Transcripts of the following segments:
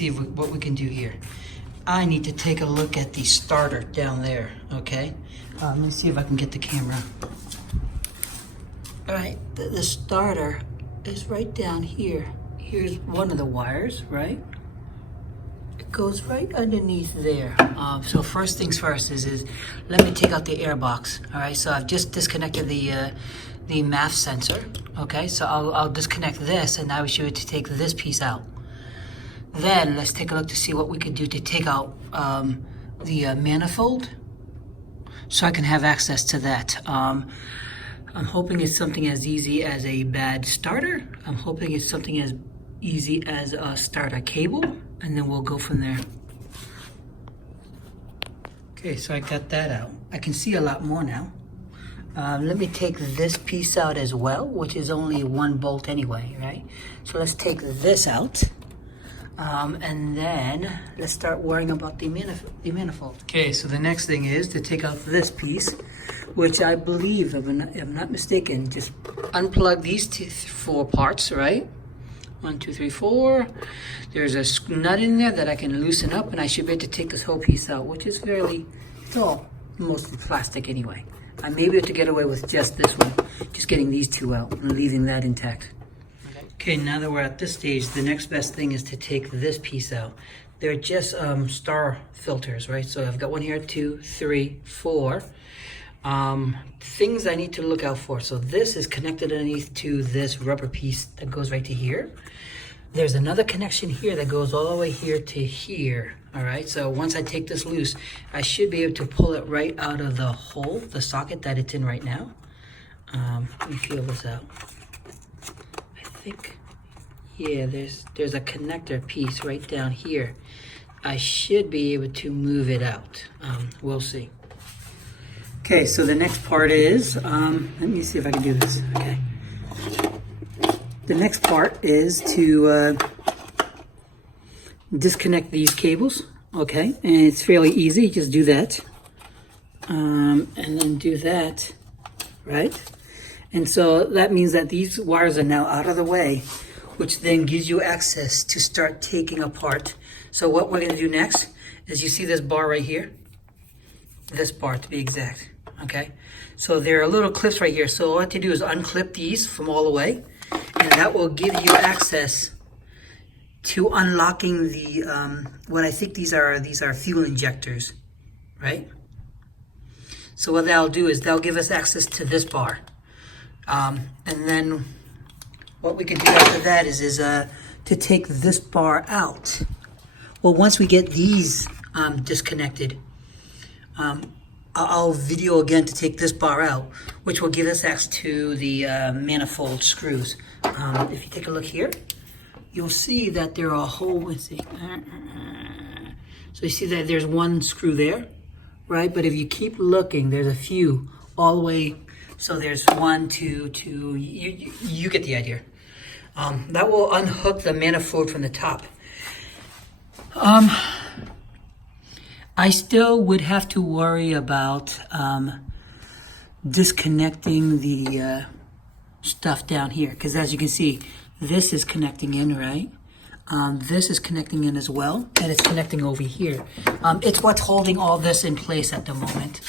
see what we can do here. I need to take a look at the starter down there, okay? Let me see if I can get the camera. All right, the starter is right down here. Here's one of the wires, right? It goes right underneath there. So first things first is let me take out the air box. All right, so I've just disconnected the MAF sensor. Okay, so I'll disconnect this, and now we should take this piece out. Then let's take a look to see what we can do to take out the manifold, so I can have access to that. I'm hoping it's something as easy as a bad starter. I'm hoping it's something as easy as a starter cable, and then we'll go from there. Okay, so I got that out. I can see a lot more now. Let me take this piece out as well, which is only 1 bolt anyway, right? So let's take this out. And then let's start worrying about the manifold. Okay, so the next thing is to take out this piece, which I believe, if I'm not mistaken, just unplug these 4 parts, right? 1, 2, 3, 4. There's a nut in there that I can loosen up, and I should be able to take this whole piece out, which is fairly, it's all mostly plastic anyway. I may be able to get away with just this one, just getting these 2 out and leaving that intact. Okay, now that we're at this stage, the next best thing is to take this piece out. They're just star filters, right? So I've got one here, 2, 3, 4. Things I need to look out for. So this is connected underneath to this rubber piece that goes right to here. There's another connection here that goes all the way here to here. All right, so once I take this loose, I should be able to pull it right out of the hole, the socket that it's in right now. Let me feel this out. I think, yeah, there's a connector piece right down here. I should be able to move it out. We'll see. Okay, so the next part is, let me see if I can do this. Okay. The next part is to disconnect these cables, okay? And it's fairly easy, just do that. And then do that, right? And so that means that these wires are now out of the way, which then gives you access to start taking apart. So what we're gonna do next is, you see this bar right here? This bar to be exact, okay? So there are little clips right here. So all I have to do is unclip these from all the way, and that will give you access to unlocking the, what I think these are fuel injectors, right? So what that'll do is they'll give us access to this bar. And then what we can do after that is to take this bar out. Well, once we get these disconnected, I'll video again to take this bar out, which will give us access to the manifold screws. If you take a look here, you'll see that there are a whole, let's see. So you see that there's one screw there, right? But if you keep looking, there's a few all the way. So there's 1, 2, 2, you get the idea. That will unhook the manifold from the top. I still would have to worry about disconnecting the stuff down here, because as you can see, this is connecting in, right? This is connecting in as well, and it's connecting over here. It's what's holding all this in place at the moment.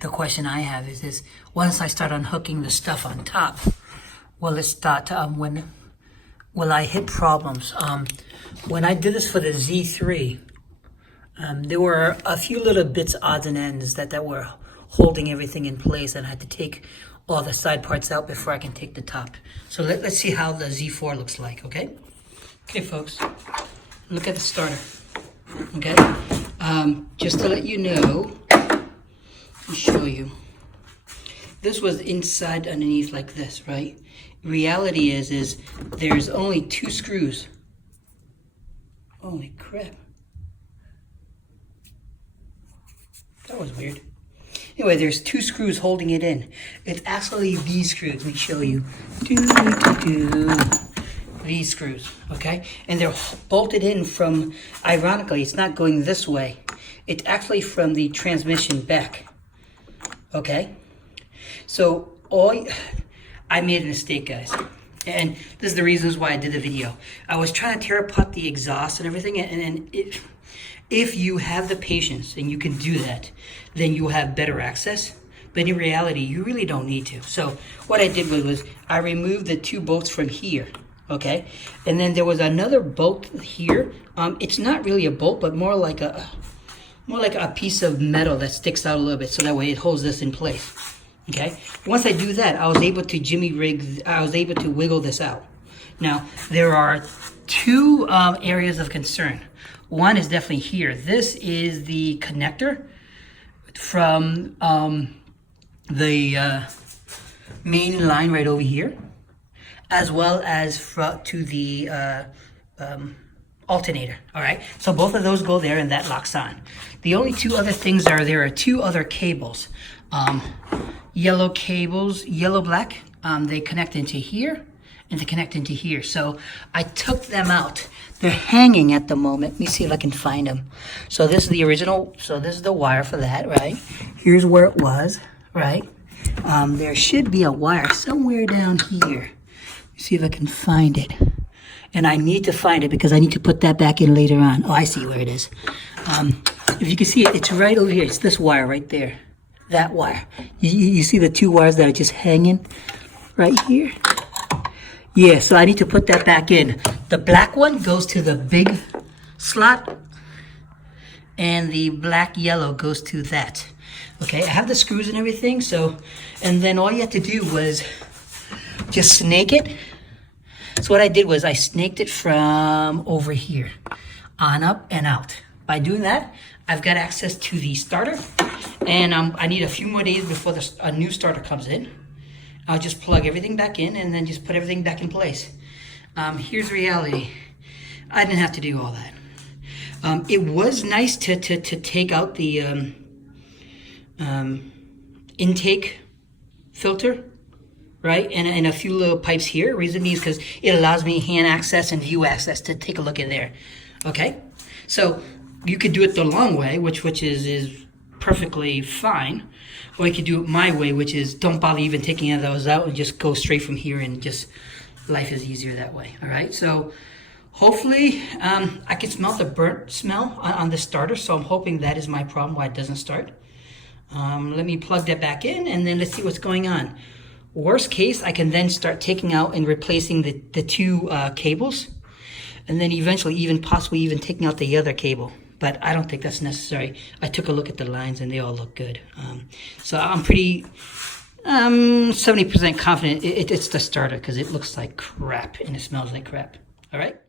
The question I have is this: once I start unhooking the stuff on top, will it start, will I hit problems? When I did this for the Z3, there were a few little bits, odds and ends that were holding everything in place, and I had to take all the side parts out before I can take the top. So let's see how the Z4 looks like, okay? Okay, folks, look at the starter, okay? Just to let you know, I'll show you. This was inside underneath like this, right? Reality is there's only 2 screws. Holy crap. That was weird. Anyway, there's 2 screws holding it in. It's actually these screws. Let me show you. These screws, okay? And they're bolted in from, ironically, it's not going this way. It's actually from the transmission back, okay? So I made a mistake, guys. And this is the reasons why I did the video. I was trying to tear apart the exhaust and everything, and if you have the patience and you can do that, then you'll have better access. But in reality, you really don't need to. So what I did was I removed the 2 bolts from here, okay? And then there was another bolt here. It's not really a bolt, but more like a piece of metal that sticks out a little bit, so that way it holds this in place. Okay. Once I do that, I was able to wiggle this out. Now, there are 2 areas of concern. One is definitely here. This is the connector from the main line right over here, as well as to the alternator. All right. So both of those go there, and that locks on. The only 2 other things there are 2 other cables. Yellow cables, yellow-black, they connect into here and they connect into here. So I took them out. They're hanging at the moment. Let me see if I can find them. So this is the original, so this is the wire for that, right? Here's where it was, right? There should be a wire somewhere down here. Let me see if I can find it. And I need to find it because I need to put that back in later on. Oh, I see where it is. If you can see it, it's right over here. It's this wire right there. That wire. You see the 2 wires that are just hanging right here? Yeah, so I need to put that back in. The black one goes to the big slot, and the black yellow goes to that. Okay, I have the screws and everything, so, and then all you have to do was just snake it. So what I did was I snaked it from over here, on up and out. By doing that, I've got access to the starter, and I need a few more days before a new starter comes in. I'll just plug everything back in and then just put everything back in place. Here's the reality. I didn't have to do all that. It was nice to take out the intake filter, right? And a few little pipes here. Reason being is because it allows me hand access and view access to take a look in there. Okay? So you could do it the long way, which is perfectly fine. Or you could do it my way, which is don't bother even taking any of those out and just go straight from here, and just life is easier that way. All right? So hopefully I can smell the burnt smell on the starter, so I'm hoping that is my problem why it doesn't start. Let me plug that back in, and then let's see what's going on. Worst case, I can then start taking out and replacing the 2 cables, and then eventually possibly even taking out the other cable. But I don't think that's necessary. I took a look at the lines and they all look good. So I'm pretty 70% confident it's the starter, because it looks like crap and it smells like crap. All right?